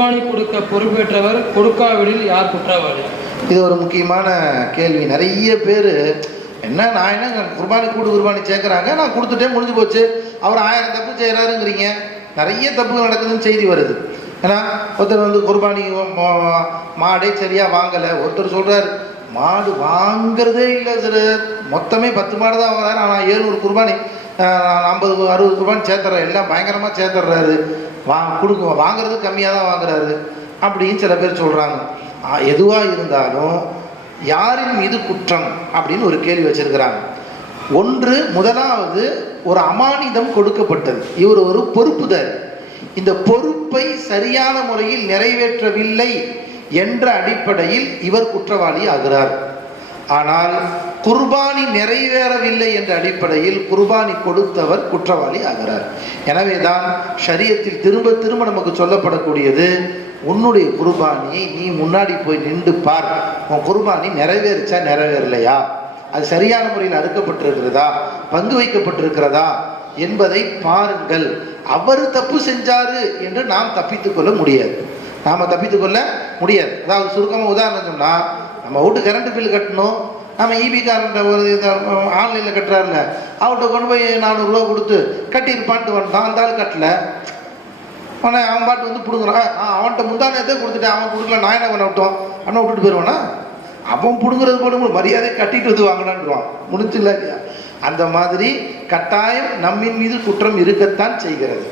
குர்பானி கொடுக்க பொறுப்பேற்றவர் கொடுக்காவிடில் யார் குற்றவாளி? இது ஒரு முக்கியமான கேள்வி. நிறைய பேர் என்ன நான் என்ன குர்பானி கூடு குர்பானி சேர்க்குறாங்க? நான் கொடுத்துட்டே முடிஞ்சு போச்சு. அவர் ஆயிரம் தப்பு செய்கிறாருங்கிறீங்க நிறைய தப்புகள் நடக்குதுன்னு செய்தி வருது. ஏன்னா ஒருத்தர் வந்து குர்பானி மாடே சரியாக வாங்கலை. ஒருத்தர் சொல்கிறார் மாடு வாங்குறதே இல்லை சார் மொத்தமே பத்து மாடு தான் வாங்குறாரு. ஆனால் ஏழ்நூறு குர்பானி. ஐம்பது அறுபது ரூபான்னு சேர்த்துறாரு எல்லாம் பயங்கரமாக சேர்த்துறாரு வா கொடுக்க வாங்குறது கம்மியாக தான் வாங்குறாரு. அப்படின்னு சில பேர் சொல்கிறாங்க எதுவாக இருந்தாலும் யாரின் மீது குற்றம் அப்படின்னு ஒரு கேள்வி வச்சிருக்கிறாங்க. ஒன்று முதலாவது ஒரு அமானிதம் கொடுக்கப்பட்டது. இவர் ஒரு பொறுப்புதர். இந்த பொறுப்பை சரியான முறையில் நிறைவேற்றவில்லை என்ற அடிப்படையில் இவர் குற்றவாளி ஆகிறார். ஆனால் குர்பானி நிறைவேறவில்லை என்ற அடிப்படையில் குர்பானி கொடுத்தவர் குற்றவாளி ஆகிறார். எனவேதான் ஷரியத்தில் திரும்ப திரும்ப நமக்கு சொல்லப்படக்கூடியது உன்னுடைய குர்பானியை நீ முன்னாடி போய் நின்று பார். உன் குர்பானி நிறைவேறிச்சா நிறைவேறலையா? அது சரியான முறையில் அறுக்கப்பட்டிருக்கிறதா? பங்கு வைக்கப்பட்டிருக்கிறதா? என்பதை பாருங்கள். அவர் தப்பு செஞ்சாரு என்று நாம் தப்பித்துக்கொள்ள முடியாது. நாம தப்பித்துக்கொள்ள முடியாது. அதாவது சுருக்கமாக உதாரணம் சொன்னால் நம்ம வீட்டு கரண்ட் பில் கட்டணும். நம்ம ஈபி காரண்ட ஒரு ஆன்லைனில் கட்டுறாருல அவர்கிட்ட கொண்டு போய் நானூறுரூவா கொடுத்து கட்டியிருப்பான்ட்டு வந்துட்டான் அந்த ஆள் கட்டலை. ஆனால் அவன் பாட்டு வந்து பிடுங்குறான். ஆ அவன்கிட்ட முந்தானத்தை கொடுத்துட்டேன். அவன் கொடுக்கல நான் என்ன பண்ண விட்டோம்? அண்ணன் விட்டுட்டு போயிடுவானா அவன் பிடுங்குறது போட மரியாதை கட்டிட்டு வந்து வாங்கினான்றான் முடிஞ்சில்ல இல்லையா? அந்த மாதிரி கட்டாயம் நம்மின் மீது குற்றம் இருக்கத்தான் செய்கிறது.